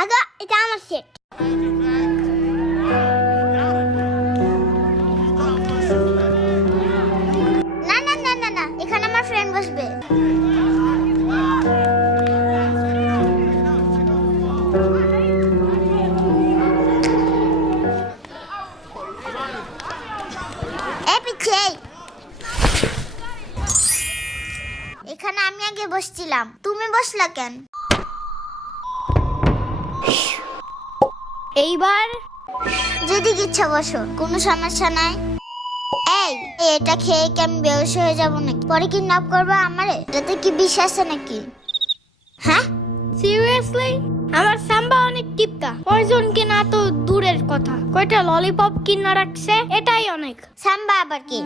ভাগো, এটা আমার সেট। না না না না না, এখানে আমার ফ্রেন্ড বসবে। এখানে আমি আগে বসছিলাম, তুমি বসলা কেন? এইবার যদি ইচ্ছা বসো, কোনো সমস্যা নাই। এই, এটা খেয়ে কি আমি বেহুশ হয়ে যাবো নাকি? পরে কিডন্যাপ করবো আমারে? এটাতে কি বিষ আছে নাকি? হ্যাঁ, সিরিয়াসলি আমার সাম্বা অনেক টিপকা, পয়জন কিনা তো দূরের কথা, কয়টা ললিপপ কিনা রাখছে, এটাই অনেক। সাম্বা আবার কি?